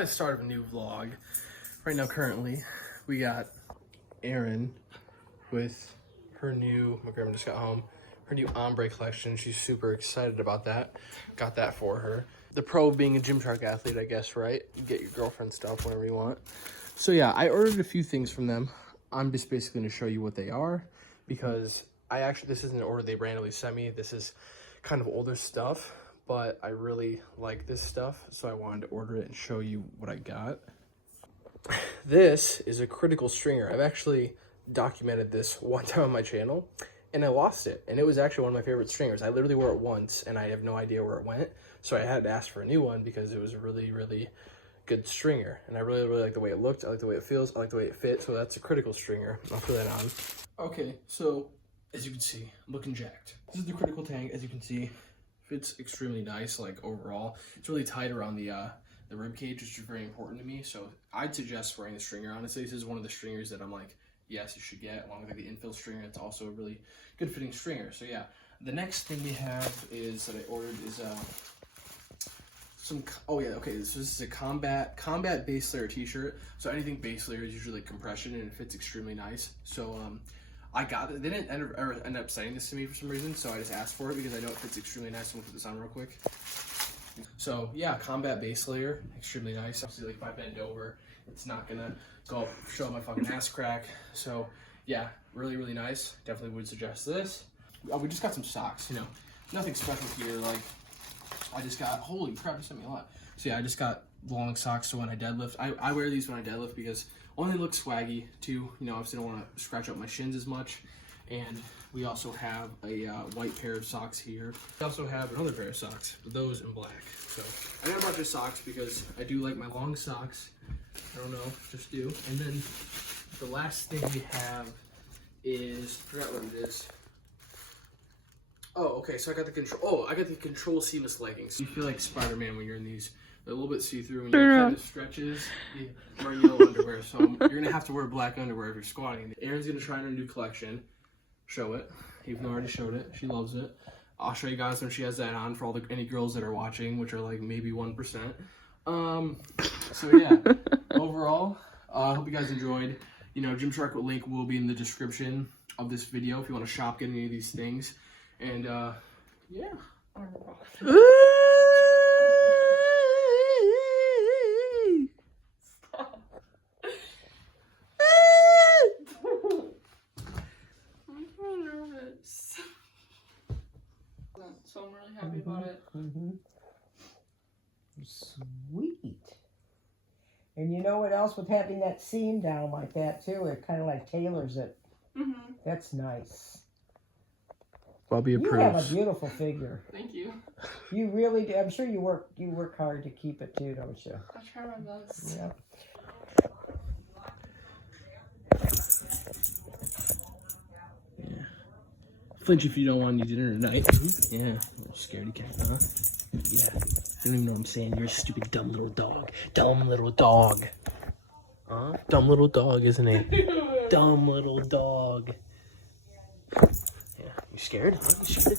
Probably the start of a new vlog. Right now, currently, we got Erin with her new, my grandma just got home, her new ombre collection. She's super excited about that. Got that for her. The pro of being a Gymshark athlete, I guess, right? You get your girlfriend stuff whenever you want. So yeah, I ordered a few things from them. I'm just basically going to show you what they are because this isn't an order they randomly sent me. This is kind of older stuff, but I really like this stuff, so I wanted to order it and show you what I got. This is a critical stringer. I've actually documented this one time on my channel, and I lost it, and it was actually one of my favorite stringers. I literally wore it once, and I have no idea where it went, so I had to ask for a new one because it was a really, really good stringer, and I really, really like the way it looked. I like the way it feels. I like the way it fits, so that's a critical stringer. I'll put that on. Okay, so as you can see, I'm looking jacked. This is the critical tank, as you can see. Fits extremely nice, like overall. It's really tight around the rib cage, which is very important to me. So I'd suggest wearing the stringer. Honestly, this is one of the stringers that I'm like, yes, you should get, along with the infill stringer. It's also a really good fitting stringer. So yeah, the next thing we have is that I ordered is so this is a combat base layer t-shirt. So anything base layer is usually like compression, and it fits extremely nice. So I got it. They didn't ever end up sending this to me for some reason, so I just asked for it because I know it fits extremely nice. I'm gonna put this on real quick. So yeah, combat base layer, extremely nice. Obviously, like if I bend over, it's not gonna go show my fucking ass crack. So yeah, really, really nice. Definitely would suggest this. We just got some socks, you know, nothing special here. Like I just got, holy crap, they sent me a lot. So yeah, I just got long socks so when I deadlift. I wear these when I deadlift because one, they look swaggy. Two, you know, obviously don't want to scratch up my shins as much. And we also have a white pair of socks here. We also have another pair of socks, but those in black. So I got a bunch of socks because I do like my long socks. I don't know, just do. And then the last thing we have is, I forgot what it is. Oh, okay, so I got the control seamless leggings. You feel like Spider-Man when you're in these. They're a little bit see-through when you're kind of stretches. You're wearing yellow underwear, so you're gonna have to wear black underwear if you're squatting. Erin's gonna try her new collection. Show it, even though I already showed it. She loves it. I'll show you guys when she has that on for any girls that are watching, which are like maybe 1%. So yeah, overall, I hope you guys enjoyed. You know, Gymshark link will be in the description of this video if you want to shop, get any of these things. And yeah. So I'm really happy about it. Sweet. And you know what else, with having that seam down like that too, it kind of like tailors it. That's nice. Bobby approves. You have a beautiful figure. Thank you. You really do. I'm sure you work hard to keep it too, don't you? I try my best. Yeah. Flinch if you don't want any dinner tonight. Yeah, scaredy cat, huh? Yeah, you don't even know what I'm saying. You're a stupid, dumb little dog. Dumb little dog. Huh? Dumb little dog, isn't he? Dumb little dog. Yeah, you scared, huh? You scared?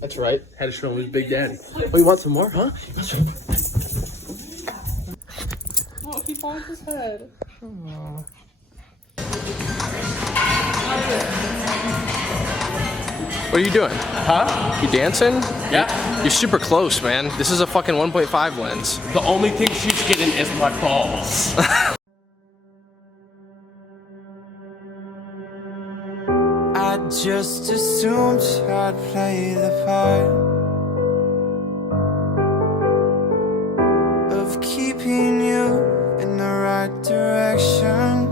That's right. Had to show him his big daddy. Oh, you want some more, huh? Oh, he bonked his head. Aww. What are you doing? Huh? You dancing? Yeah. You're super close, man. This is a fucking 1.5 lens. The only thing she's getting is my balls. I just assumed I'd play the part of keeping you in the right direction.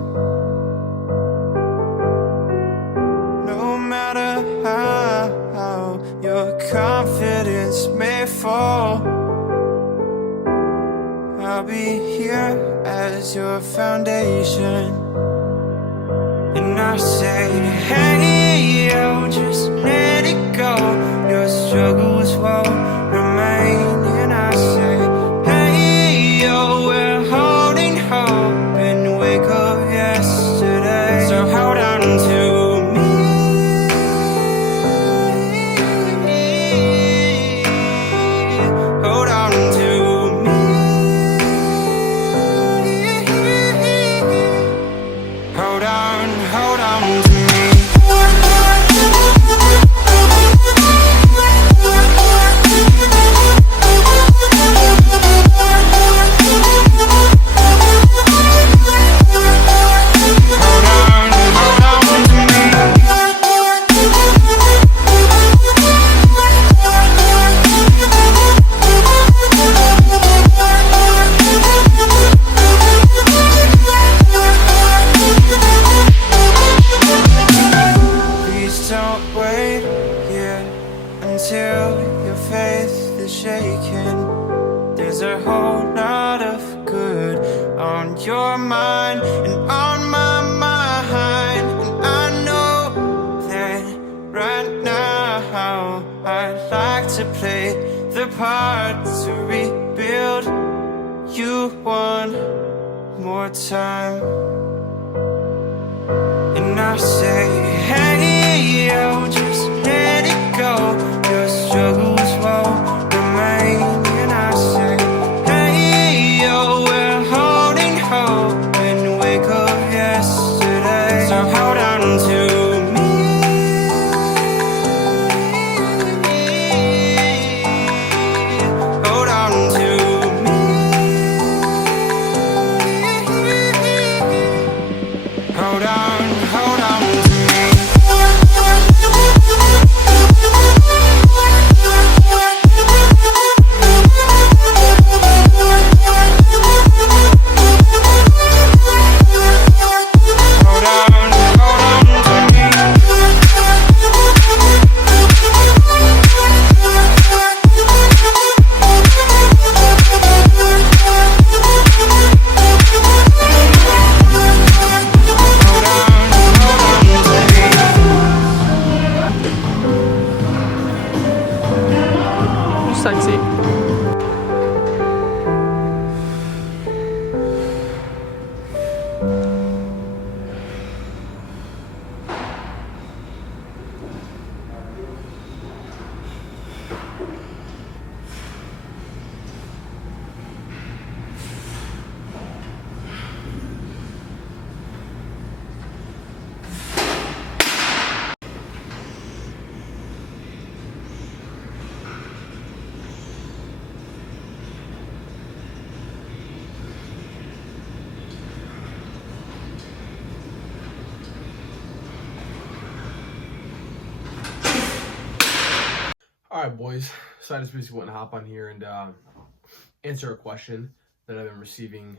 No matter how your confidence may fall, I'll be here as your foundation. And I say, hey, yo, just let it go. Your struggles won't remain. And I say, hey, yo, we're holding hope and wake up yesterday. So hold on to me. Hold on to your mind and on my mind. And I know that right now I'd like to play the part to rebuild you one more time. And I say, hey, yo, just let it go. Your struggles won't remain. And I say, hey, yo, we're holding hope and wake up yesterday. So hold on to me. Hold on to me. Hold on to me. Hold on to me. Sexy. Alright, boys, so I just basically want to hop on here and answer a question that I've been receiving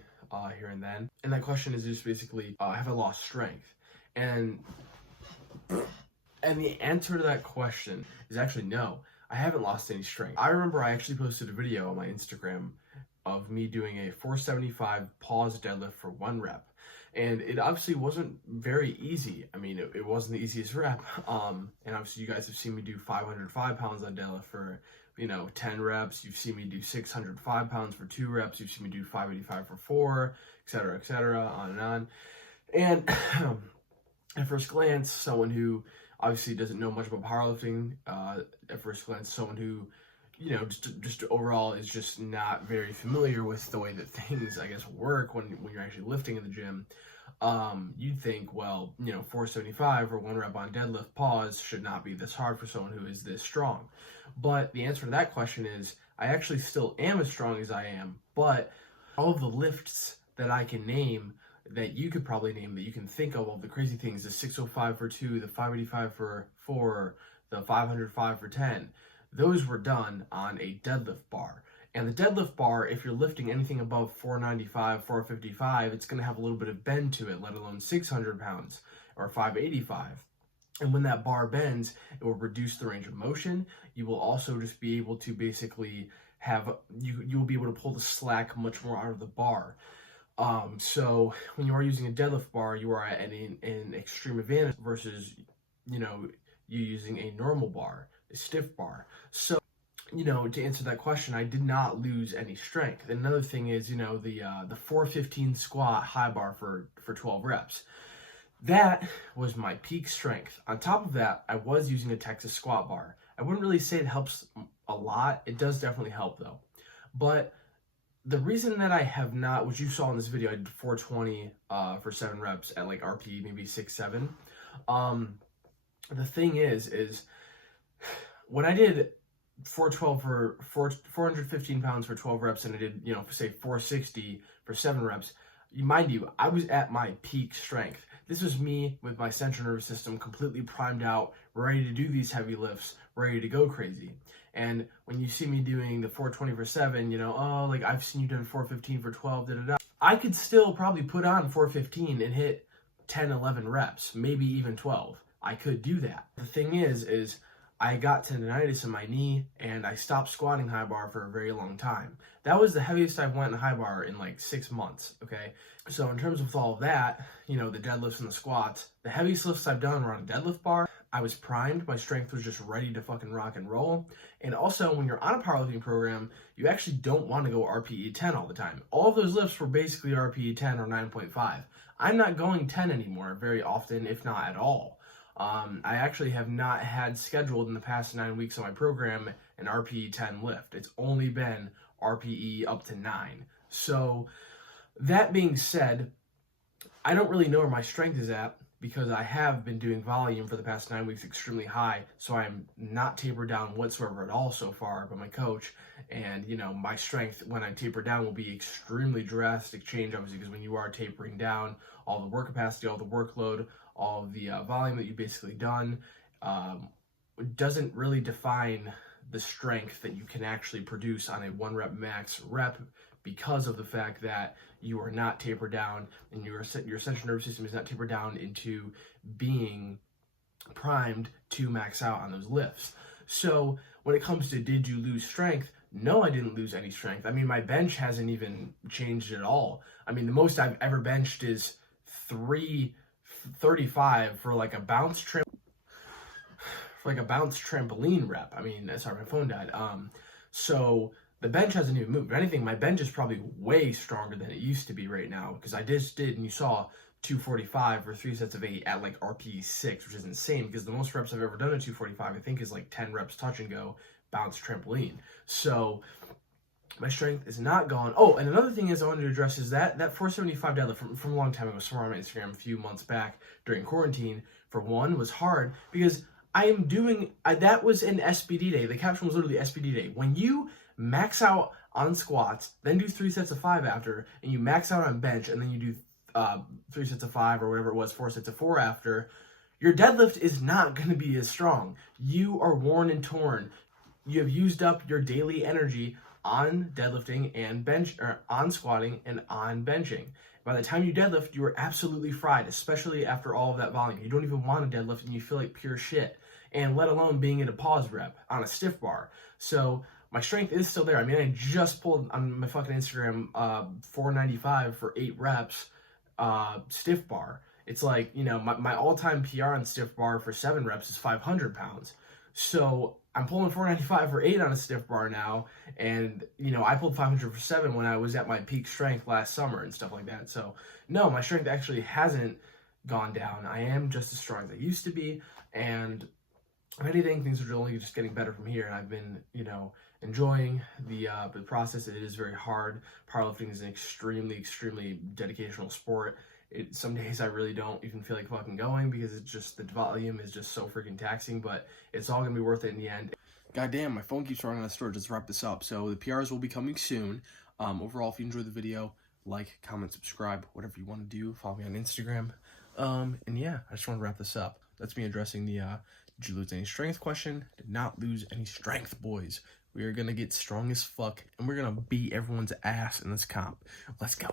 here and then. And that question is just basically, have I lost strength? And the answer to that question is actually no. I haven't lost any strength. I remember I actually posted a video on my Instagram of me doing a 475 pause deadlift for 1 rep. And it obviously wasn't very easy. I mean, it wasn't the easiest rep. And obviously you guys have seen me do 505 pounds on deadlift for, 10 reps. You've seen me do 605 pounds for 2 reps. You've seen me do 585 for 4, etc., on and on. And at first glance, someone who obviously doesn't know much about powerlifting, at first glance, someone who, just overall is just not very familiar with the way that things, I guess, work when you're actually lifting in the gym, you'd think, well, 475 or 1 rep on deadlift pause should not be this hard for someone who is this strong. But the answer to that question is, I actually still am as strong as I am, but all of the lifts that I can name, that you could probably name, that you can think of, all the crazy things, the 605 for 2, the 585 for 4, the 505 for 10, those were done on a deadlift bar. And the deadlift bar, if you're lifting anything above 495, 455, it's going to have a little bit of bend to it, let alone 600 pounds or 585. And when that bar bends, it will reduce the range of motion. You will also just be able to basically have, you will be able to pull the slack much more out of the bar. So when you are using a deadlift bar, you are at an extreme advantage versus, you using a normal bar, a stiff bar. So, to answer that question, I did not lose any strength. Another thing is, the 415 squat high bar for 12 reps. That was my peak strength. On top of that, I was using a Texas squat bar. I wouldn't really say it helps a lot. It does definitely help though. But the reason that I have not, which you saw in this video, I did 420 for 7 reps at like RP maybe 6, 7. The thing is when I did 412 for 415 pounds for 12 reps, and I did, say 460 for 7 reps, mind you, I was at my peak strength. This was me with my central nervous system completely primed out, ready to do these heavy lifts, ready to go crazy. And when you see me doing the 420 for 7, I've seen you doing 415 for 12, I could still probably put on 415 and hit 10, 11 reps, maybe even 12. I could do that. The thing is I got tendonitis in my knee, and I stopped squatting high bar for a very long time. That was the heaviest I've went in high bar in like 6 months, okay? So in terms of all of that, you know, the deadlifts and the squats, the heaviest lifts I've done were on a deadlift bar. I was primed, my strength was just ready to fucking rock and roll. And also, when you're on a powerlifting program, you actually don't want to go RPE 10 all the time. All of those lifts were basically RPE 10 or 9.5. I'm not going 10 anymore very often, if not at all. I actually have not had scheduled in the past 9 weeks of my program an RPE 10 lift. It's only been RPE up to 9. So that being said, I don't really know where my strength is at because I have been doing volume for the past 9 weeks extremely high. So I'm not tapered down whatsoever at all so far by my coach. And, you know, my strength when I taper down will be extremely drastic change, obviously, because when you are tapering down, all the work capacity, all the workload, all of the volume that you've basically done doesn't really define the strength that you can actually produce on a 1 rep max rep because of the fact that you are not tapered down and your central nervous system is not tapered down into being primed to max out on those lifts. So when it comes to did you lose strength, no, I didn't lose any strength. I mean, my bench hasn't even changed at all. I mean, the most I've ever benched is 335 for like a bounce trampoline rep. I mean, sorry, my phone died. So the bench hasn't even moved. If anything, my bench is probably way stronger than it used to be right now because I just did, and you saw 245 for 3 sets of 8 at like RPE 6, which is insane because the most reps I've ever done at 245, I think, is like 10 reps touch and go bounce trampoline. So my strength is not gone. Oh, and another thing is I wanted to address is that 475 deadlift from a long time ago, somewhere on my Instagram a few months back during quarantine, for one, was hard because I am doing, that was an SBD day. The caption was literally SBD day. When you max out on squats, then do 3 sets of 5 after, and you max out on bench, and then you do 3 sets of 5 or whatever it was, 4 sets of 4 after, your deadlift is not going to be as strong. You are worn and torn. You have used up your daily energy on deadlifting and bench, or on squatting and on benching. By the time you deadlift, you are absolutely fried, especially after all of that volume. You don't even want to deadlift and you feel like pure shit, and let alone being in a pause rep on a stiff bar. So my strength is still there. I mean, I just pulled on my fucking Instagram 495 for 8 reps stiff bar. It's like, you know, my all-time PR on stiff bar for 7 reps is 500 pounds. So I'm pulling 495 for 8 on a stiff bar now, and, you know, I pulled 500 for 7 when I was at my peak strength last summer and stuff like that. So, no, my strength actually hasn't gone down. I am just as strong as I used to be, and if anything, things are only just getting better from here, and I've been, you know, enjoying the process. It is very hard. Powerlifting is an extremely, extremely dedicational sport. Some days I really don't even feel like fucking going because it's just, the volume is just so freaking taxing, but it's all gonna be worth it in the end. Goddamn, my phone keeps running out of storage. Let's wrap this up. So the PRs will be coming soon. Overall, if you enjoyed the video, like, comment, subscribe, whatever you want to do. Follow me on Instagram. And yeah, I just want to wrap this up. That's me addressing the did you lose any strength question. Did not lose any strength, boys. We are gonna get strong as fuck, and we're gonna beat everyone's ass in this comp. Let's go.